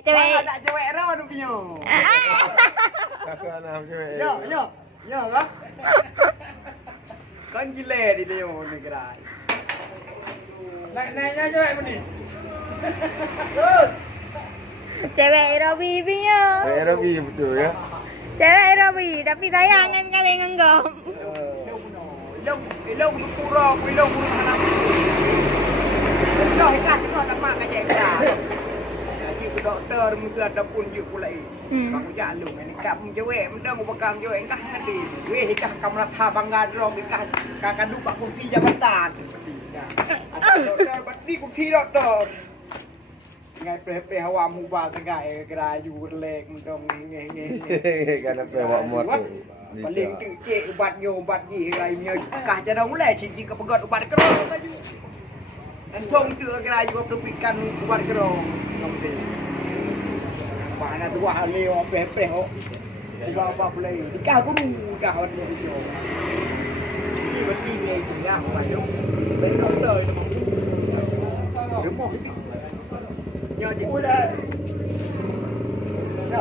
Cewek. Ada cewek ron punya. Kakak anak cewek. Ya kan? Kan gile di dia negara. Naiknya cewek mana? Cewek Robi punya. Cewek Robi betul ya. Cewek Robi, tapi sayang kan kalian ngenggom. Ilong kurang, ilong anak. Ilong ikat itu anak mak kayak dah. Jadi ke dokter mesti ada pun je pula ini. Bang jalur ini kap cewek, menda mau pegang cewek kah nanti. Weh kah kamu rata bangga drong kah kakak dupa kursi jabatan. Ada dokter berarti kursi dokter. Ngai pepe hawa mubah tegai keraju lek mendong nge. Karena pewak mot. Paling cek ubat nyo ubat ji rainya kah jadong le cik ke pegot ubat kerong kaju. Dan tong tu keraju berpikan ubat kerong. Nanti. Mana tua leo pepe ho. Apa boleh. Dikah guru kah wan yo. Ini berarti ni yang banyak. Ben dokter itu mau. Demo ya udah. Ya.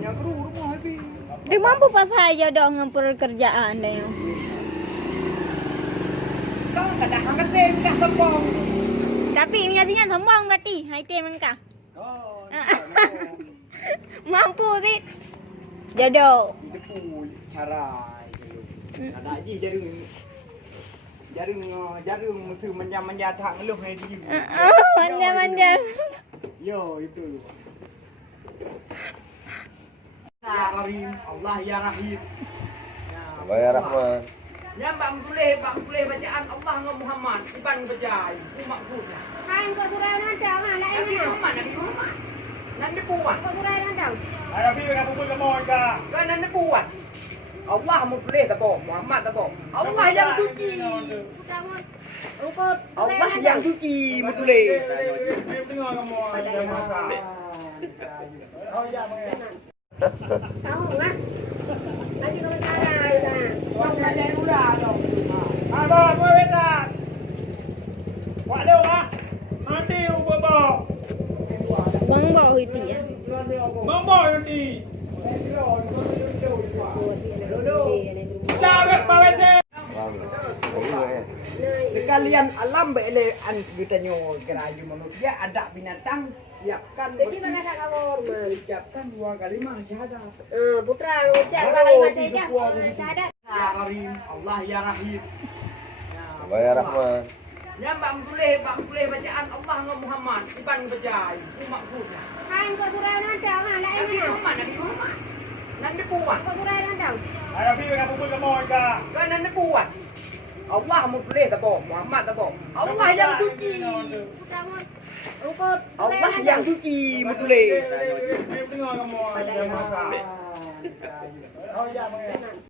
Yang guru rumah habis. Dia mampu pas saya jodoh ngempur kerjaan deh. Kau kadang hangat deh, kah tembong. Tapi nyatinya sombong berarti, hai tem engkau. Oh, Mampu sih. Jodoh. itu cara. Ada aja jaring mesti menjam thang lu hai di. Manjang-manjang. Yo itu. Ya Karim, Allah ya Rahim. Bayar Rahman. Ya bang boleh bacaan Allah dengan Muhammad iban bajai ku maksudnya. Kan kau surai nanti mana Nabi Muhammad. Nanti puan. Kau surai nanti. Ayoพี่กับผมกับมอยกัน Kan nanti puan. Allah boleh tak boh, Muhammad tak boh. Allah yang suci. Allah yang suci boleh. พี่งอยกับมอยจะมาค่ะเอาอย่ามา Tahu kan? Lagi kau cara itu. Orang belajar udah dong. มาบอกเมื่อเวลาว่าเร็วอ่ะมาดิวบอก Bang bawa itu ya. มึงบอกอยู่ดีจ้าเด็กมาเลยเจ้ Sekalian alam bele an kita nyo keraju manusia ada binatang siapkan. Jadi mana kak kamu normal? Siapkan 2 kali mah syahadat. Putra ucap kali baca aja. Syahadat. Ya Karim, Allah ya Rahim. Bayar Rahman. Ya bang boleh bacaan Allah dengan Muhammad iban bajai ku maksudnya. Kan kau surai nanti mana Nabi Muhammad. Nanti puan. Kau surai nanti. ไอ้พี่กับผมกับมอยกัน Kan nanti puan. Allah boleh tak boh, Muhammad tak boh. Allah yang suci. Allah yang suci boleh. พี่งอยกับมอยจะมาค่ะเอาอย่ามา